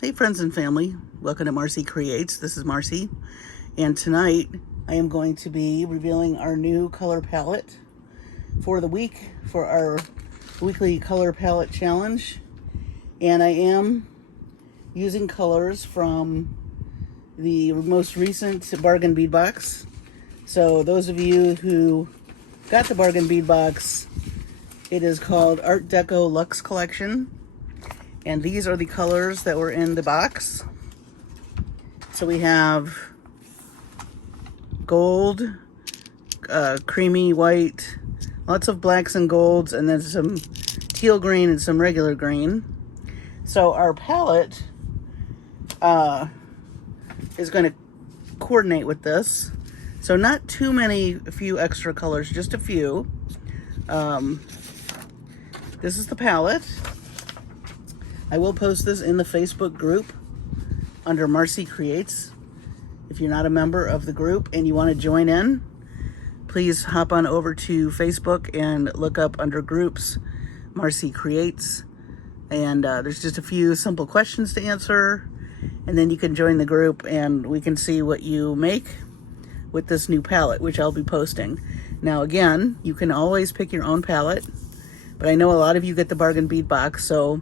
Hey friends and family, welcome to Marcie Creates. This is Marcie, and tonight I am going to be revealing our new color palette for the week for our weekly color palette challenge. And I am using colors from the most recent bargain bead box. So those of you who got the bargain bead box, it is called Art Deco Luxe Collection. And these are the colors that were in the box. So we have gold, creamy white, lots of blacks and golds, and then some teal green and some regular green. So our palette is going to coordinate with this. So not too many, a few extra colors, just a few. This is the palette. I will post this in the Facebook group under Marcie Creates. If you're not a member of the group and you want to join in, please hop on over to Facebook and look up under groups Marcie Creates. And there's just a few simple questions to answer. And then you can join the group and we can see what you make with this new palette, which I'll be posting. Now again, you can always pick your own palette, but I know a lot of you get the bargain bead box, so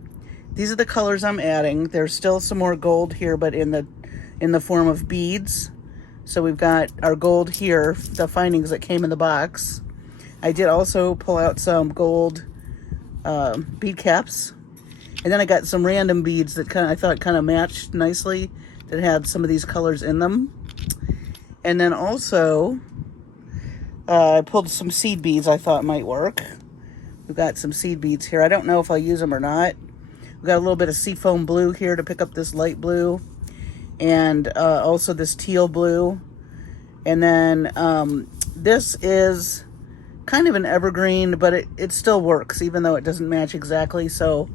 these are the colors I'm adding. There's still some more gold here, but in the form of beads. So we've got our gold here, the findings that came in the box. I did also pull out some gold bead caps. And then I got some random beads that I thought kind of matched nicely, that had some of these colors in them. And then also, I pulled some seed beads I thought might work. We've got some seed beads here. I don't know if I'll use them or not. We've got a little bit of seafoam blue here to pick up this light blue, and also this teal blue. And then this is kind of an evergreen, but it still works even though it doesn't match exactly. So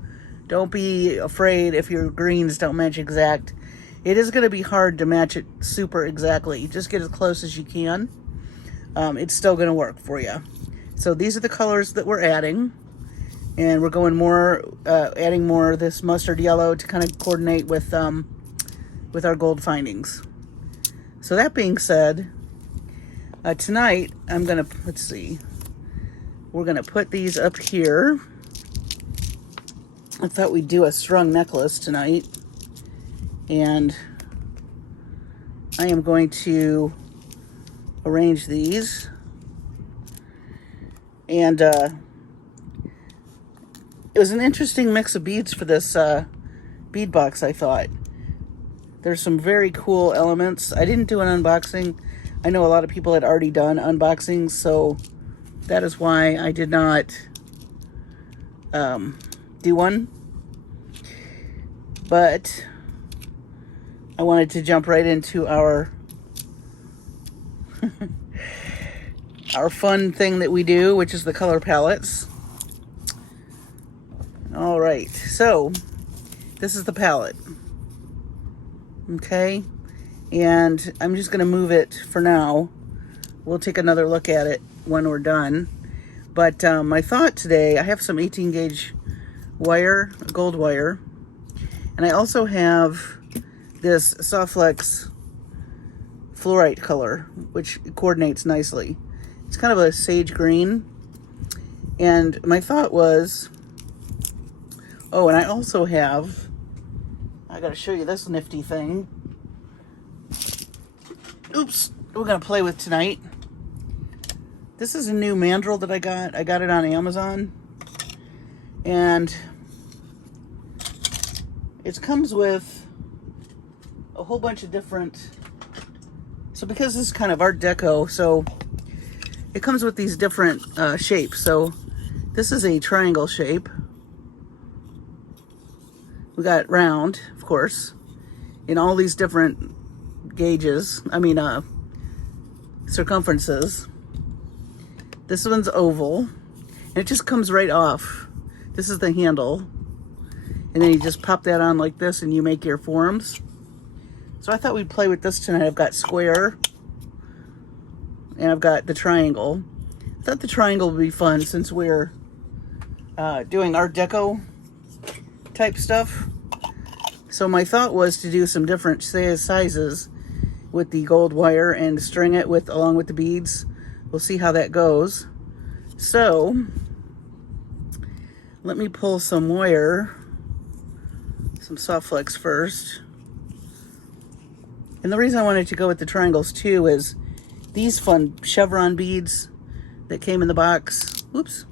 don't be afraid if your greens don't match exact. It is going to be hard to match it super exactly. Just get as close as you can. It's still going to work for you. So these are the colors that we're adding. And we're going more, adding more of this mustard yellow to kind of coordinate with our gold findings. So that being said, tonight I'm gonna, let's see, we're gonna put these up here. I thought we'd do a strung necklace tonight, and I am going to arrange these, and it was an interesting mix of beads for this bead box, I thought. There's some very cool elements. I didn't do an unboxing. I know a lot of people had already done unboxings, so that is why I did not do one. But I wanted to jump right into our our fun thing that we do, which is the color palettes. All right, so this is the palette, okay? And I'm just gonna move it for now. We'll take another look at it when we're done. But my thought today, I have some 18 gauge wire, gold wire, and I also have this SoftFlex fluorite color, which coordinates nicely. It's kind of a sage green. And my thought was, oh, and I also have, I gotta show you this nifty thing. Oops, we're gonna play with tonight. This is a new mandrel that I got. I got it on Amazon. And it comes with a whole bunch of different, so because this is kind of Art Deco, so it comes with these different shapes. So this is a triangle shape. We got round, of course, in all these different gauges. I mean, circumferences. This one's oval, and it just comes right off. This is the handle, and then you just pop that on like this, and you make your forms. So I thought we'd play with this tonight. I've got square, and I've got the triangle. I thought the triangle would be fun since we're doing Art Deco type stuff. So my thought was to do some different sizes with the gold wire and string it along with the beads. We'll see how that goes. So let me pull some wire, some SoftFlex first. And the reason I wanted to go with the triangles too is these fun chevron beads that came in the box. Whoops.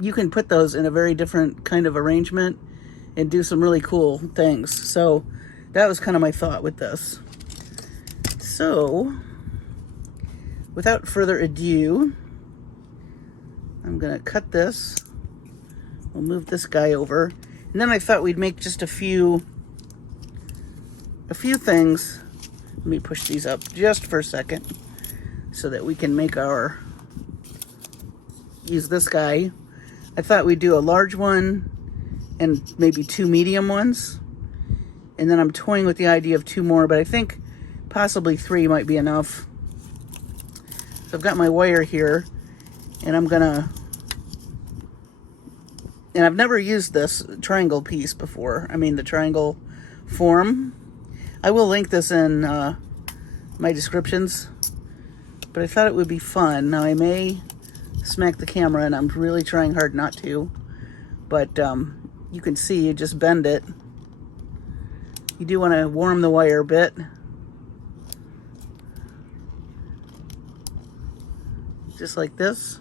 You can put those in a very different kind of arrangement and do some really cool things. So that was kind of my thought with this. So without further ado, I'm gonna cut this. We'll move this guy over. And then I thought we'd make just a few things. Let me push these up just for a second so that we can make use this guy. I thought we'd do a large one and maybe 2 medium ones. And then I'm toying with the idea of 2 more, but I think possibly 3 might be enough. So I've got my wire here, and and I've never used this triangle piece before. I mean, the triangle form. I will link this in my descriptions, but I thought it would be fun. Now I may smack the camera, and I'm really trying hard not to, but you can see, you just bend it. You do want to warm the wire a bit. Just like this.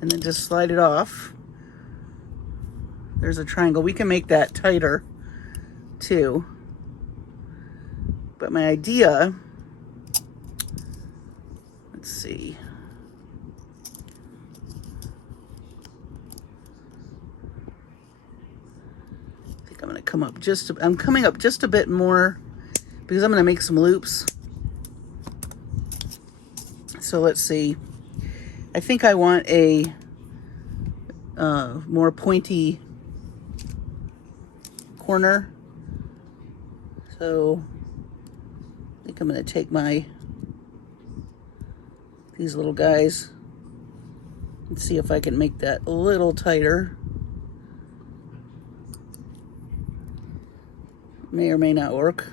And then just slide it off. There's a triangle. We can make that tighter too. But my idea, let's see. I think I'm gonna come up I'm coming up just a bit more because I'm gonna make some loops. So let's see. I think I want a more pointy corner. So I think I'm going to take these little guys and see if I can make that a little tighter. May or may not work.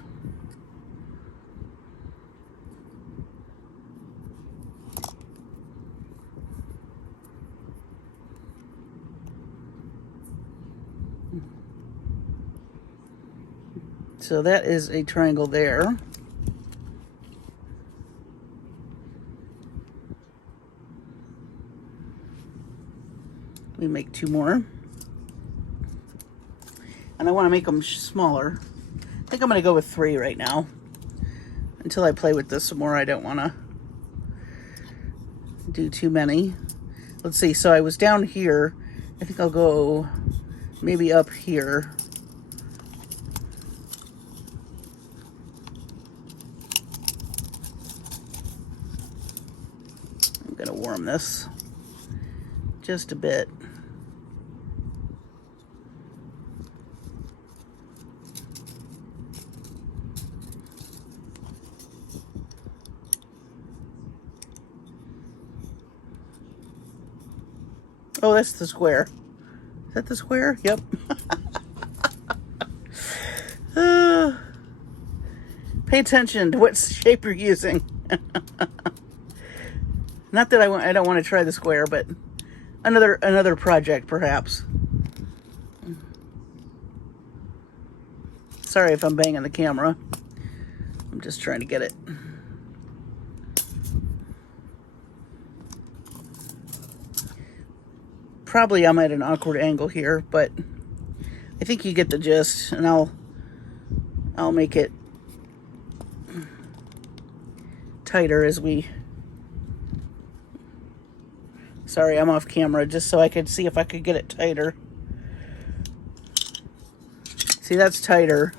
So that is a triangle there. We make 2 more. And I want to make them smaller. I think I'm going to go with 3 right now. Until I play with this some more, I don't want to do too many. Let's see, so I was down here. I think I'll go maybe up here. I'm going to warm this just a bit. Oh, that's the square. Is that the square? Yep. Pay attention to what shape you're using. Not that I don't want to try the square, but another project perhaps. Sorry if I'm banging the camera. I'm just trying to get it. Probably I'm at an awkward angle here, but I think you get the gist, and I'll make it tighter as we... Sorry, I'm off camera just so I could see if I could get it tighter. See, that's tighter.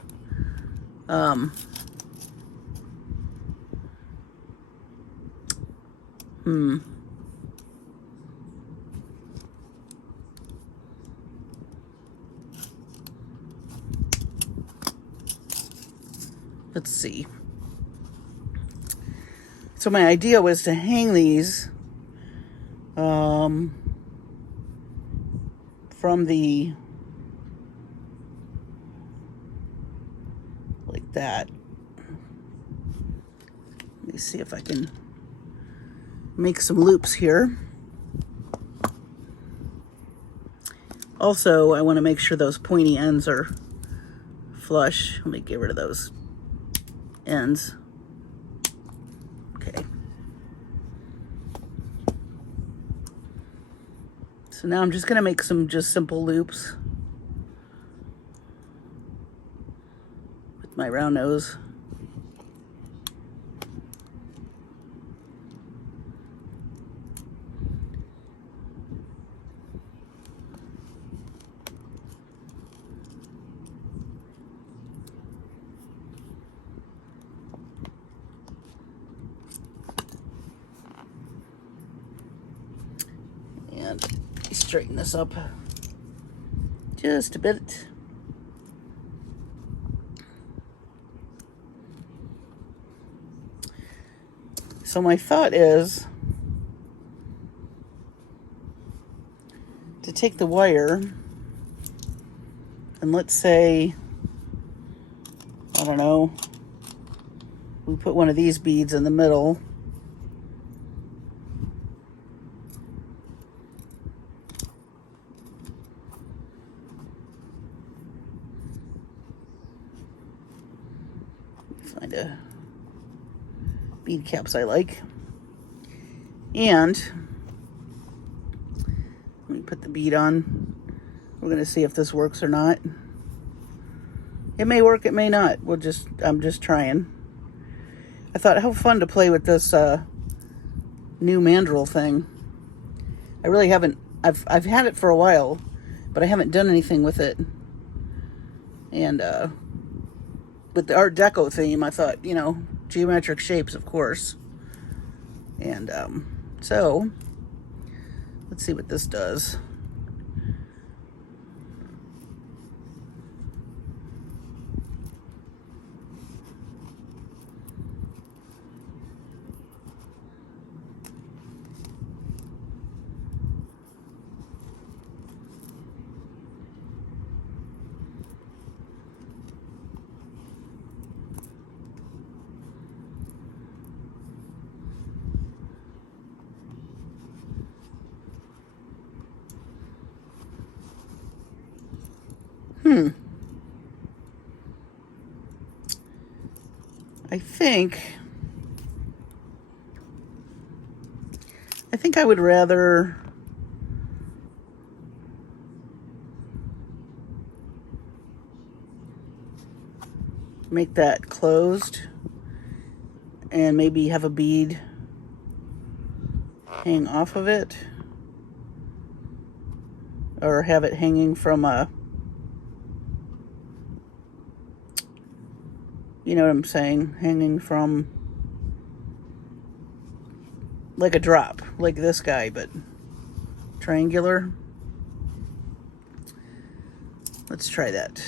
Let's see. So my idea was to hang these from the, like that. Let me see if I can make some loops here. Also, I want to make sure those pointy ends are flush. Let me get rid of those ends. Okay. So now I'm just going to make some just simple loops with my round nose. And straighten this up just a bit. So my thought is to take the wire and let's say, I don't know, we put one of these beads in the middle. Find a bead caps I like. And let me put the bead on. We're going to see if this works or not. It may work, it may not. I'm just trying. I thought how fun to play with this new mandrel thing. I really haven't, I've had it for a while, but I haven't done anything with it. And with the Art Deco theme, I thought, you know, geometric shapes, of course. And so, let's see what this does. I think I would rather make that closed and maybe have a bead hang off of it, or have it hanging from a, you know what I'm saying, hanging from like a drop, like this guy, but triangular. Let's try that.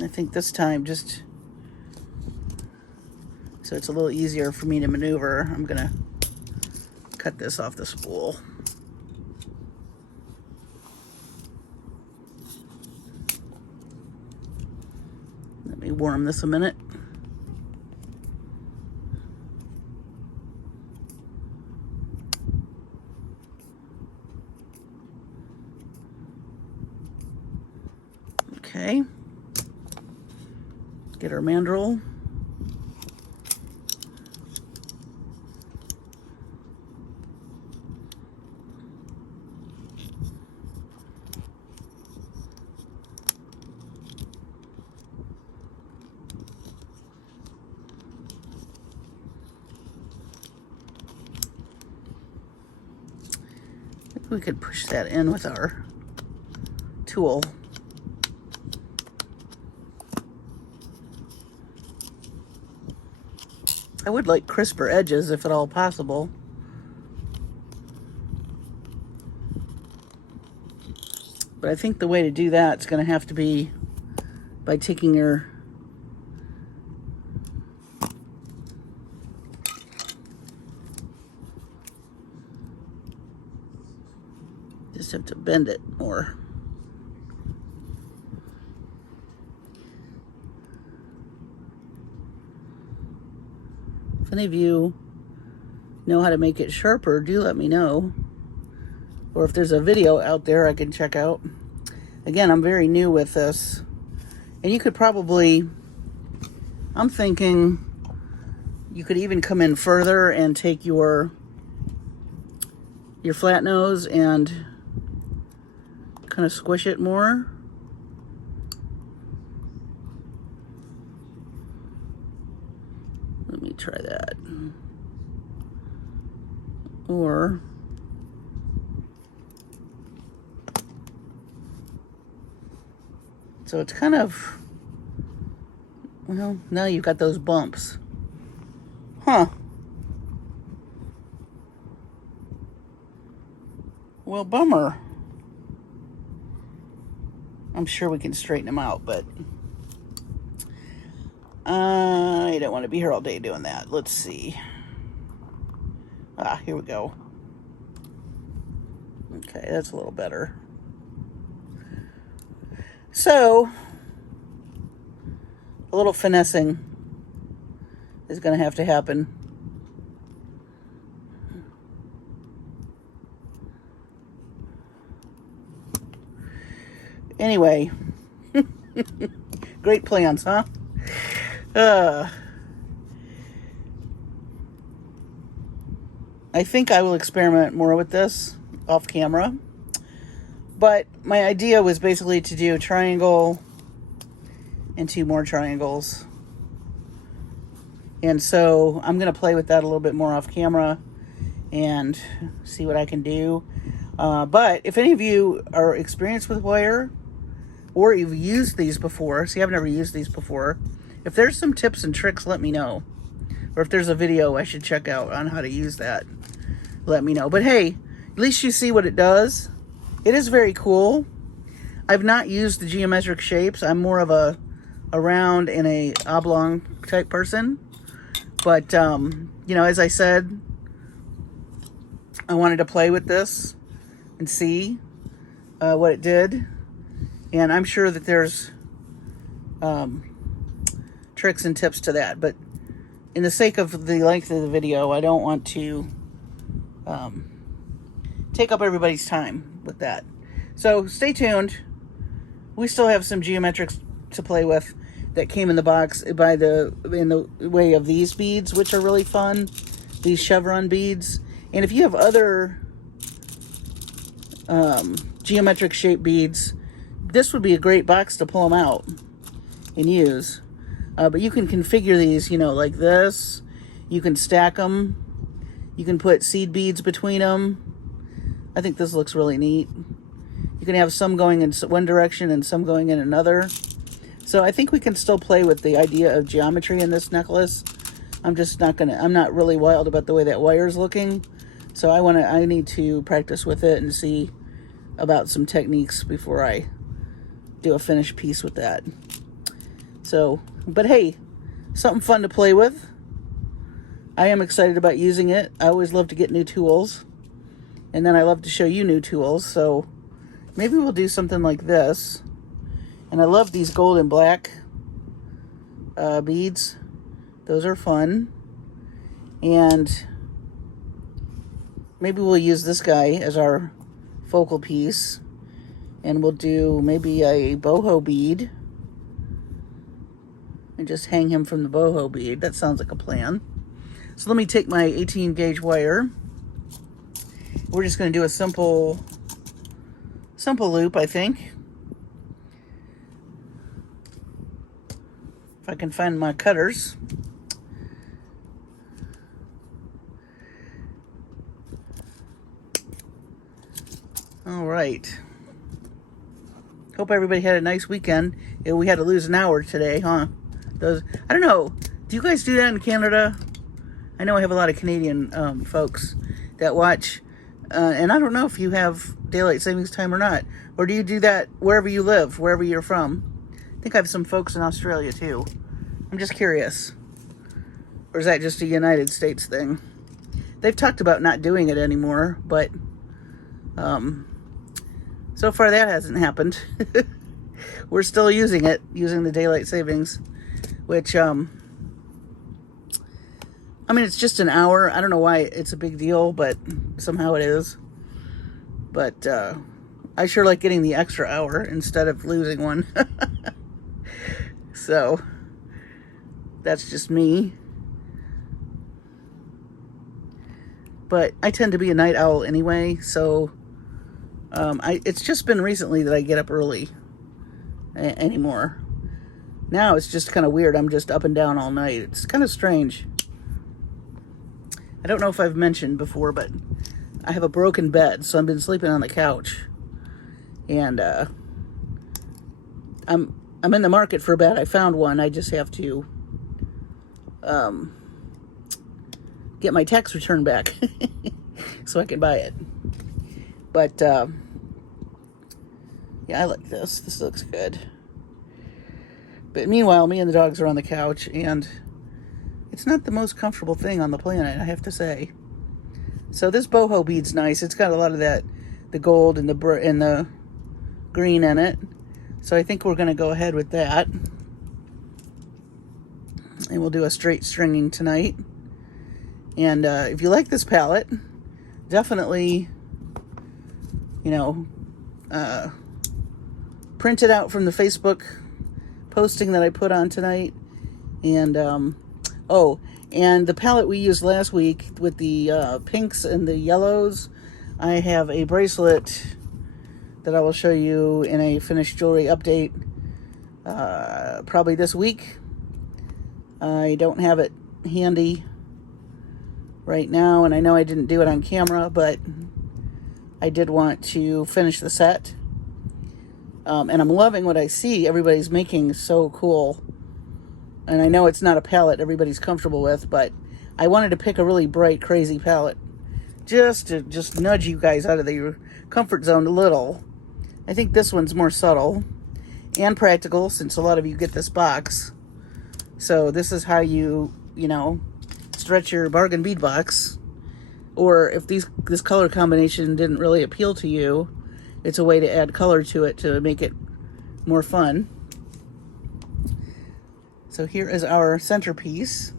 I think this time, just so it's a little easier for me to maneuver, I'm gonna cut this off the spool. Let me warm this a minute. Okay. Get our mandrel. We could push that in with our tool. I would like crisper edges if at all possible. But I think the way to do that is going to have to be by taking your bend it more. If any of you know how to make it sharper, do let me know. Or if there's a video out there I can check out. Again, I'm very new with this. And you could probably, I'm thinking you could even come in further and take your flat nose and kind of squish it more. Let me try that. Or so it's kind of, well, now you've got those bumps. Huh. Well, bummer. I'm sure we can straighten them out, but I don't want to be here all day doing that. Let's see. Ah, here we go. Okay, that's a little better. So, a little finessing is going to have to happen. Anyway, great plans, huh? I think I will experiment more with this off camera. But my idea was basically to do a triangle and 2 more triangles. And so I'm going to play with that a little bit more off camera and see what I can do. But if any of you are experienced with wire, or you've used these before, see, I've never used these before. If there's some tips and tricks, let me know. Or if there's a video I should check out on how to use that, let me know. But hey, at least you see what it does. It is very cool. I've not used the geometric shapes. I'm more of a round and a oblong type person. But, you know, as I said, I wanted to play with this and see what it did. And I'm sure that there's tricks and tips to that. But in the sake of the length of the video, I don't want to take up everybody's time with that. So stay tuned. We still have some geometrics to play with that came in the box in the way of these beads, which are really fun. These chevron beads. And if you have other geometric shape beads, this would be a great box to pull them out and use. But you can configure these, you know, like this. You can stack them. You can put seed beads between them. I think this looks really neat. You can have some going in one direction and some going in another. So I think we can still play with the idea of geometry in this necklace. I'm not really wild about the way that wire's looking. So I need to practice with it and see about some techniques before I do a finished piece with that. So, but hey, something fun to play with. I am excited about using it. I always love to get new tools. And then I love to show you new tools. So maybe we'll do something like this. And I love these gold and black beads. Those are fun. And maybe we'll use this guy as our focal piece. And we'll do maybe a boho bead. And just hang him from the boho bead. That sounds like a plan. So let me take my 18 gauge wire. We're just going to do a simple loop, I think. If I can find my cutters. All right. Hope everybody had a nice weekend. Yeah, we had to lose an hour today, huh? I don't know. Do you guys do that in Canada? I know I have a lot of Canadian folks that watch. And I don't know if you have daylight savings time or not. Or do you do that wherever you live, wherever you're from? I think I have some folks in Australia too. I'm just curious. Or is that just a United States thing? They've talked about not doing it anymore, but So far that hasn't happened. We're still using it, using the daylight savings, which, I mean, it's just an hour. I don't know why it's a big deal, but somehow it is. But I sure like getting the extra hour instead of losing one. So that's just me. But I tend to be a night owl anyway, so it's just been recently that I get up early anymore. Now it's just kind of weird. I'm just up and down all night. It's kind of strange. I don't know if I've mentioned before, but I have a broken bed, so I've been sleeping on the couch. And I'm in the market for a bed. I found one. I just have to get my tax return back so I can buy it. But yeah, I like this. This looks good. But meanwhile, me and the dogs are on the couch, and it's not the most comfortable thing on the planet, I have to say. So this boho bead's nice. It's got a lot of that, the gold and the green in it. So I think we're going to go ahead with that. And we'll do a straight stringing tonight. And if you like this palette, definitely, you know, print it out from the Facebook posting that I put on tonight. And, and the palette we used last week with the pinks and the yellows, I have a bracelet that I will show you in a finished jewelry update probably this week. I don't have it handy right now, and I know I didn't do it on camera, but I did want to finish the set. And I'm loving what I see everybody's making. So cool. And I know it's not a palette everybody's comfortable with, but I wanted to pick a really bright, crazy palette just to nudge you guys out of your comfort zone a little. I think this one's more subtle and practical, since a lot of you get this box. So this is how you know, stretch your bargain bead box. Or if this color combination didn't really appeal to you, it's a way to add color to it to make it more fun. So here is our centerpiece.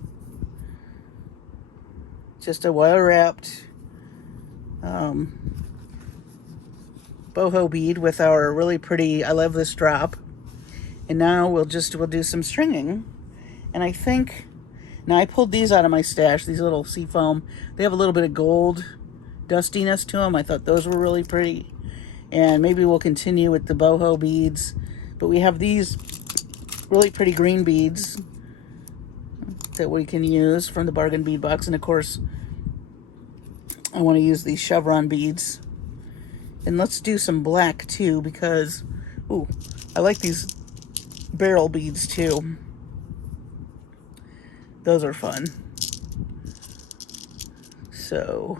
Just a wire wrapped boho bead with our really pretty, I love this drop. And now we'll do some stringing. And I think, now I pulled these out of my stash, these little seafoam. They have a little bit of gold dustiness to them. I thought those were really pretty. And maybe we'll continue with the boho beads. But we have these really pretty green beads that we can use from the bargain bead box. And of course, I want to use these chevron beads. And let's do some black too, because, ooh, I like these barrel beads too. Those are fun. So,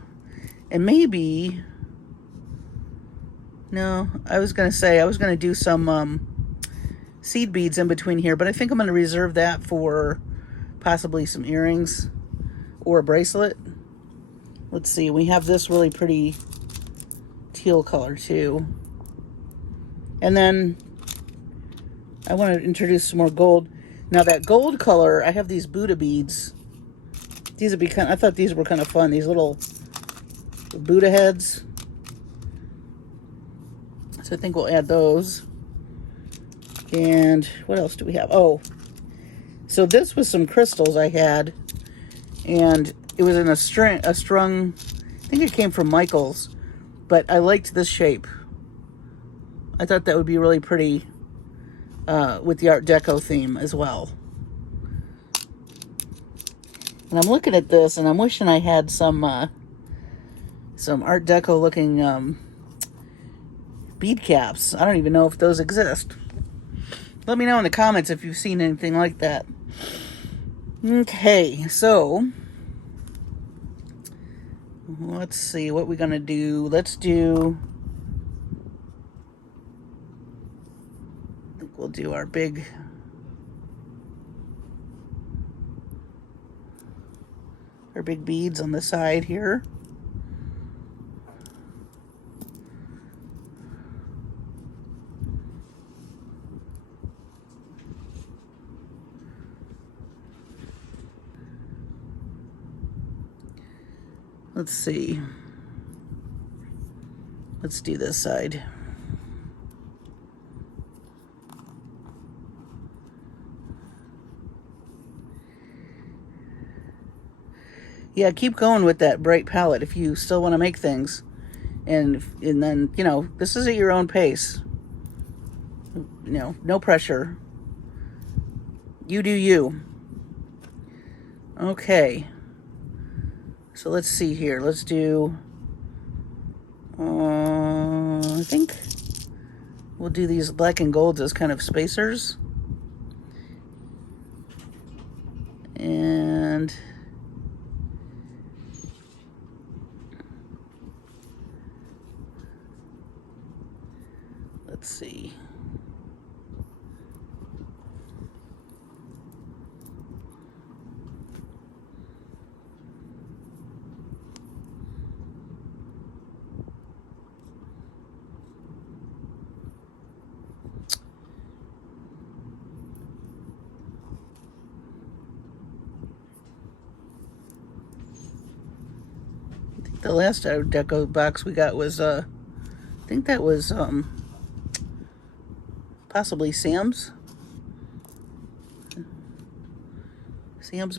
and maybe, no, I was going to do some seed beads in between here, but I think I'm going to reserve that for possibly some earrings or a bracelet. Let's see, we have this really pretty teal color too. And then I want to introduce some more gold. Now that gold color, I have these Buddha beads. These would be I thought these were kind of fun. These little Buddha heads. So I think we'll add those. And what else do we have? Oh, so this was some crystals I had, and it was in a strung. I think it came from Michael's, but I liked this shape. I thought that would be really pretty with the Art Deco theme as well. And I'm looking at this, and I'm wishing I had some Art Deco looking bead caps. I don't even know if those exist. Let me know in the comments if you've seen anything like that. Okay, so let's see what we're gonna do. Let's do, I think we'll do our big beads on the side here. Let's see. Let's do this side. Yeah, keep going with that bright palette if you still want to make things. And then, you know, this is at your own pace. You know, no pressure. You do you. Okay. So let's see here. Let's do, I think we'll do these black and golds as kind of spacers. And let's see. The last Art Deco box we got was, I think that was possibly Sam's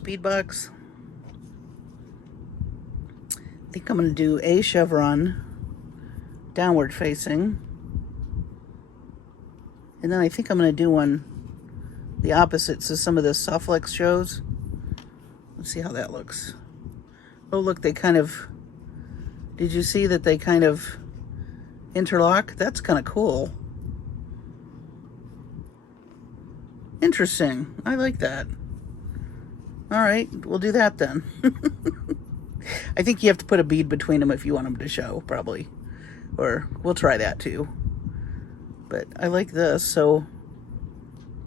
bead box. I think I'm going to do a chevron downward facing. And then I think I'm going to do one the opposite so some of the SoftFlex shows. Let's see how that looks. Oh, look, they kind of... Did you see that they kind of interlock? That's kind of cool. Interesting. I like that. All right, we'll do that then. I think you have to put a bead between them if you want them to show, probably. Or we'll try that too. But I like this. So,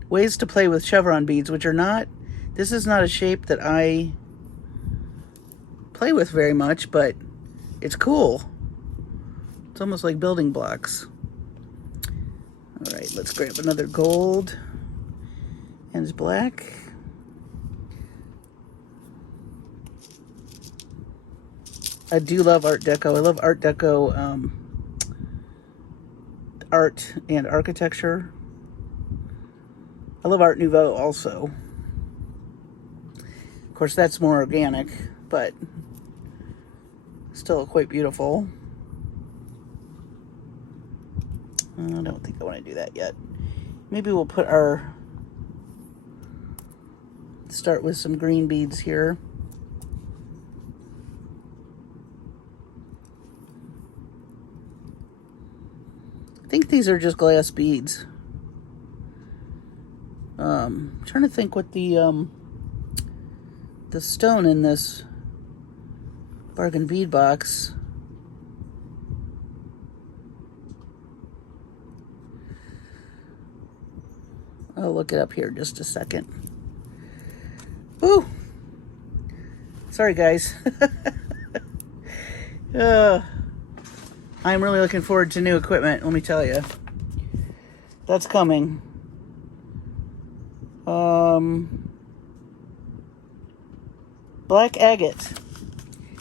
ways to play with chevron beads, which are not... This is not a shape that I play with very much, but it's cool. It's almost like building blocks. All right, let's grab another gold and black. I do love Art Deco. I love Art Deco art and architecture. I love Art Nouveau also. Of course, that's more organic, but still quite beautiful. I don't think I want to do that yet. Maybe we'll put our... Start with some green beads here. I think these are just glass beads. I'm trying to think what the stone in this bargain bead box. I'll look it up here just a second. Ooh! Sorry, guys. I'm really looking forward to new equipment, let me tell you. That's coming. Black agate.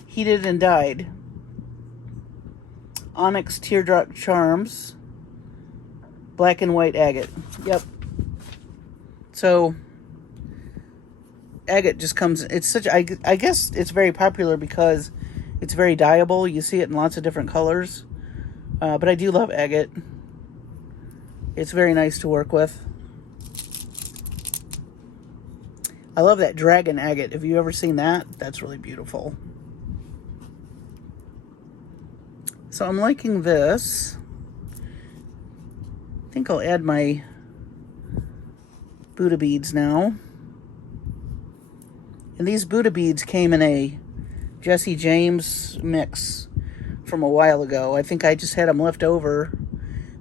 Heated and dyed. Onyx teardrop charms. Black and white agate. Yep. So, agate just comes... It's such... I guess it's very popular because it's very dyeable. You see it in lots of different colors. But I do love agate. It's very nice to work with. I love that dragon agate. Have you ever seen that? That's really beautiful. So I'm liking this. I think I'll add my Buddha beads now. And these Buddha beads came in a Jesse James mix from a while ago. I think I just had them left over,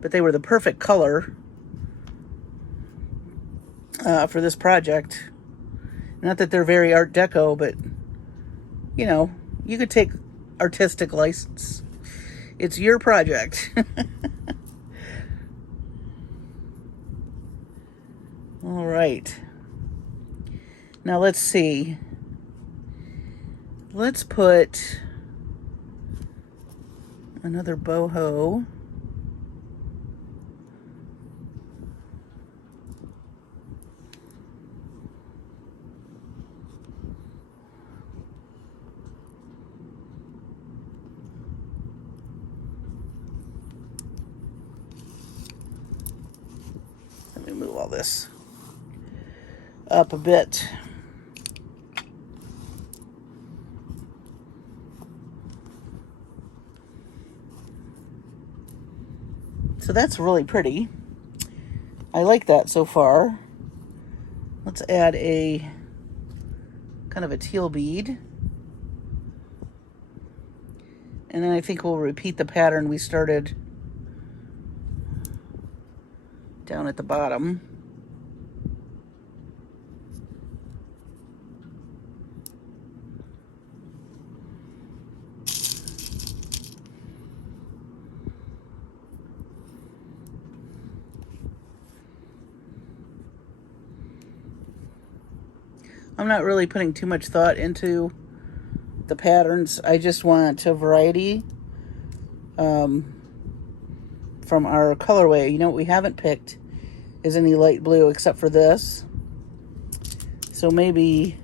but they were the perfect color for this project. Not that they're very Art Deco, but, you know, you could take artistic license. It's your project. All right. Now let's see. Let's put Another boho. Let me move all this up a bit. So that's really pretty. I like that so far. Let's add a kind of a teal bead. And then I think we'll repeat the pattern we started down at the bottom. I'm not really putting too much thought into the patterns. I just want a variety from our colorway. You know what we haven't picked is any light blue except for this. So maybe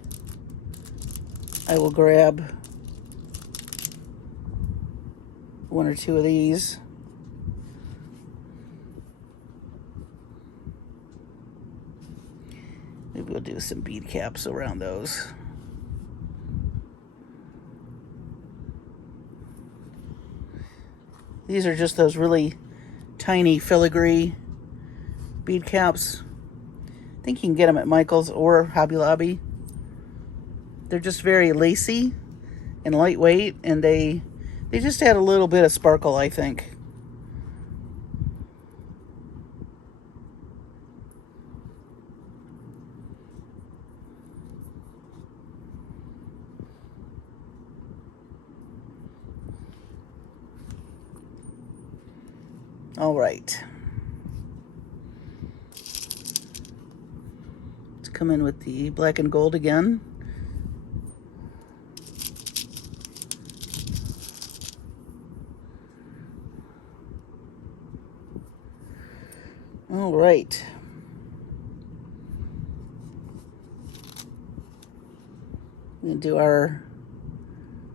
I will grab one or two of these. Maybe we'll do some bead caps around those. These are just those really tiny filigree bead caps. I think you can get them at Michael's or Hobby Lobby. They're just very lacy and lightweight, and they just add a little bit of sparkle, I think. All right. Let's come in with the black and gold again. All right. We're gonna do our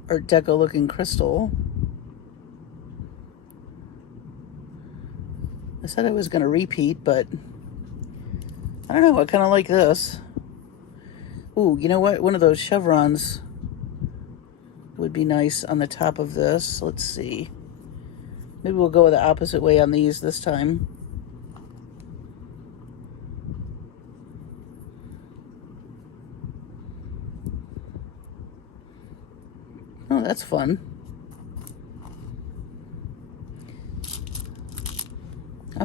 Art Deco looking crystal. I said I was going to repeat, but I don't know. I kind of like this. Ooh, you know what? One of those chevrons would be nice on the top of this. Let's see. Maybe we'll go the opposite way on these this time. Oh, that's fun.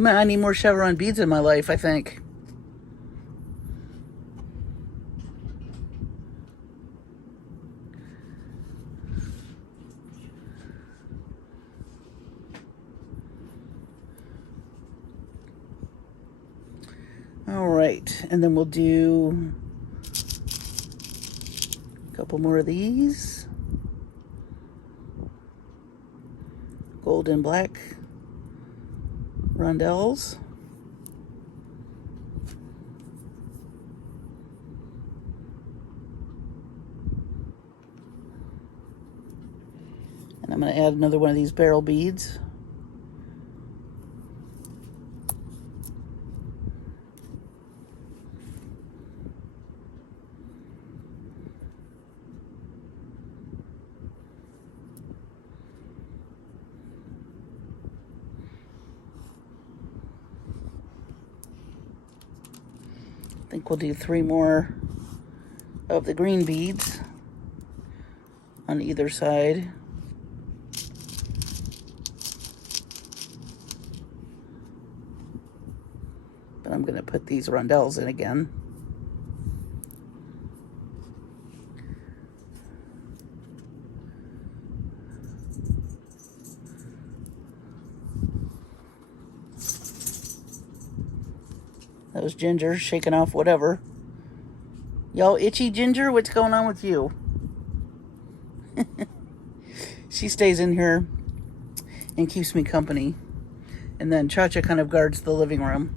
I need more chevron beads in my life, I think. All right, and then we'll do a couple more of these. Gold and black rondelles. And I'm going to add another one of these barrel beads. I think we'll do 3 more of the green beads on either side. But I'm going to put these rondelles in again. That was Ginger shaking off whatever. Y'all itchy, Ginger? What's going on with you? She stays in here and keeps me company. And then Cha-Cha kind of guards the living room.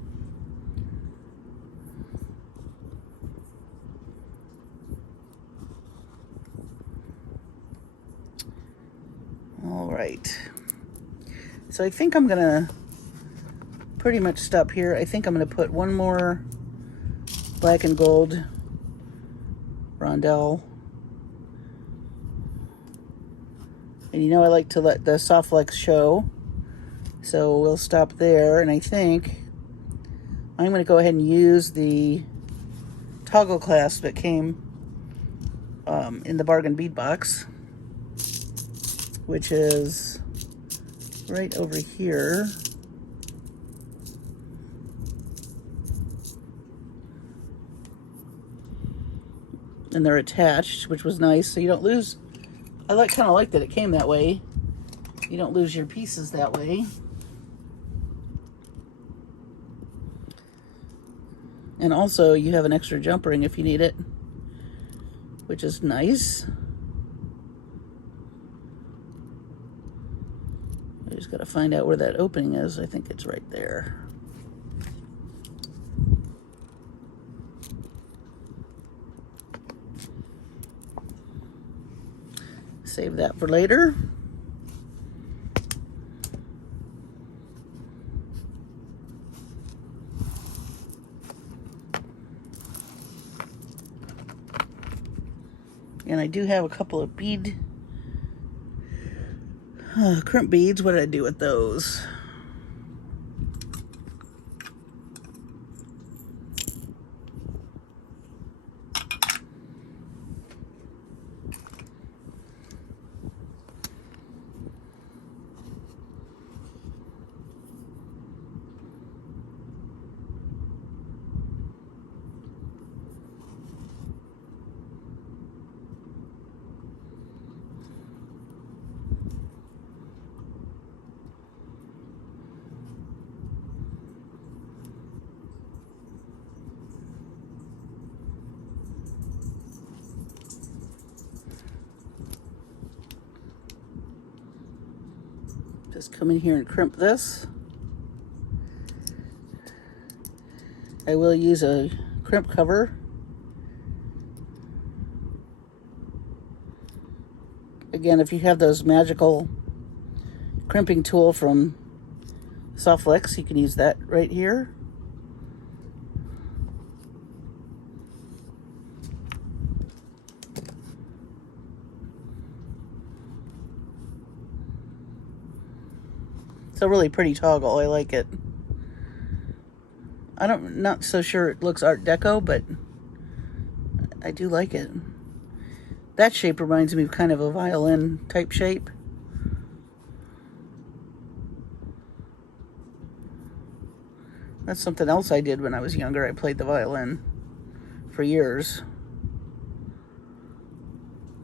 All right. So I think I'm gonna pretty much stop here. I think I'm gonna put one more black and gold rondelle. And you know I like to let the SoftFlex show. So we'll stop there, and I think I'm going to go ahead and use the toggle clasp that came in the bargain bead box, which is right over here. And they're attached, which was nice, so you don't lose. I kind of like that it came that way. You don't lose your pieces that way. And also, you have an extra jump ring if you need it, which is nice. I just got to find out where that opening is. I think it's right there. Save that for later. And I do have a couple of bead, crimp beads. What did I do with those? Just come in here and crimp this. I will use a crimp cover. Again, if you have those magical crimping tool from SoftFlex, you can use that right here. It's a really pretty toggle. I like it. Not so sure it looks Art Deco, but I do like it. That shape reminds me of kind of a violin type shape. That's something else I did when I was younger. I played the violin for years.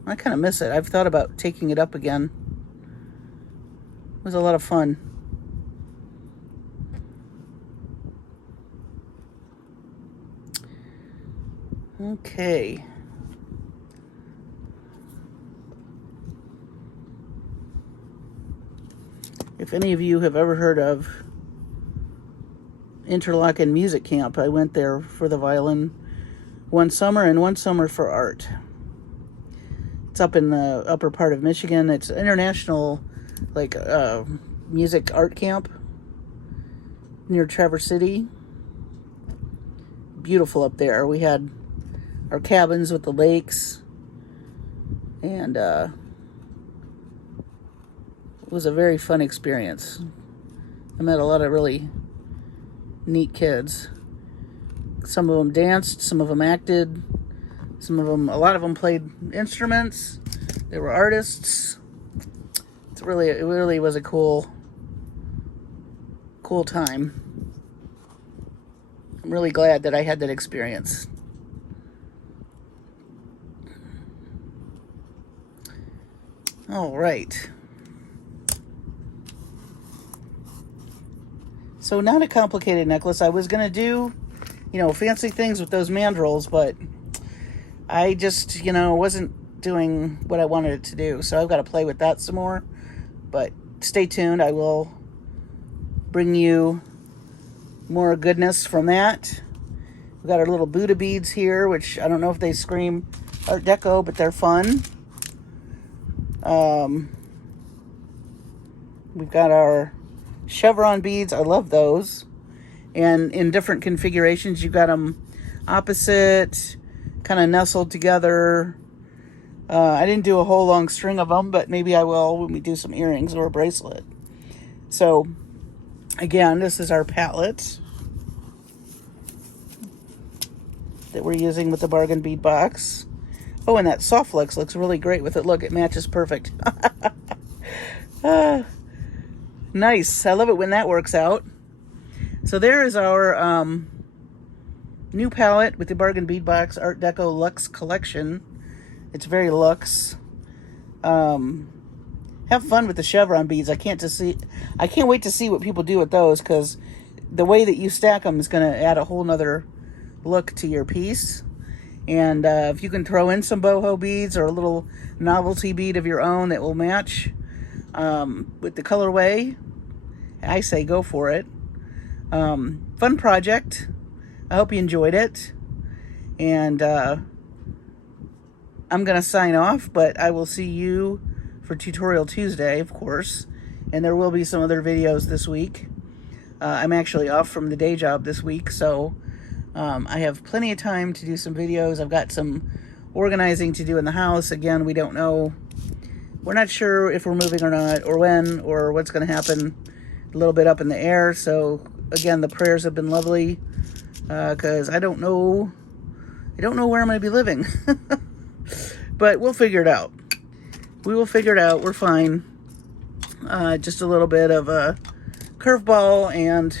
I kind of miss it. I've thought about taking it up again. It was a lot of fun. Okay. If any of you have ever heard of Interlochen Music Camp, I went there for the violin one summer and one summer for art. It's up in the upper part of Michigan. It's an international music art camp near Traverse City. Beautiful up there. We had our cabins with the lakes, and it was a very fun experience. I met a lot of really neat kids. Some of them danced, some of them acted, a lot of them played instruments. They were artists. It really was a cool time. I'm really glad that I had that experience. All right. So not a complicated necklace. I was going to do, fancy things with those mandrels, but I just, wasn't doing what I wanted it to do. So I've got to play with that some more. But stay tuned. I will bring you more goodness from that. We've got our little Buddha beads here, which I don't know if they scream Art Deco, but they're fun. We've got our chevron beads. I love those. And in different configurations, you've got them opposite, kind of nestled together. I didn't do a whole long string of them, but maybe I will when we do some earrings or a bracelet. So, again, this is our palette that we're using with the bargain bead box. Oh, and that SoftFlex looks really great with it. Look, it matches perfect. Nice. I love it when that works out. So there is our new palette with the bargain bead box Art Deco Luxe collection. It's very luxe. Have fun with the chevron beads. I can't wait to see what people do with those, because the way that you stack them is going to add a whole nother look to your piece. And if you can throw in some boho beads or a little novelty bead of your own that will match with the colorway, I say go for it. Fun project. I hope you enjoyed it. And I'm going to sign off, but I will see you for Tutorial Tuesday, of course. And there will be some other videos this week. I'm actually off from the day job this week, so I have plenty of time to do some videos. I've got some organizing to do in the house. Again, we don't know. We're not sure if we're moving or not, or when, or what's going to happen. A little bit up in the air. So again, the prayers have been lovely, because I don't know where I'm going to be living. But we'll figure it out. We will figure it out. We're fine. Just a little bit of a curveball, and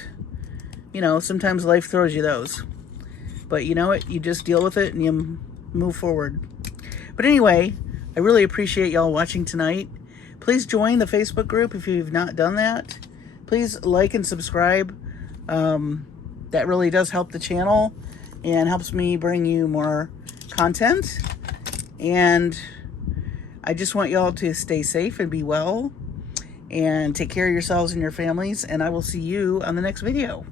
you know, sometimes life throws you those. But you know what? You just deal with it and you move forward. But anyway, I really appreciate y'all watching tonight. Please join the Facebook group if you've not done that. Please like and subscribe. That really does help the channel and helps me bring you more content. And I just want y'all to stay safe and be well and take care of yourselves and your families. And I will see you on the next video.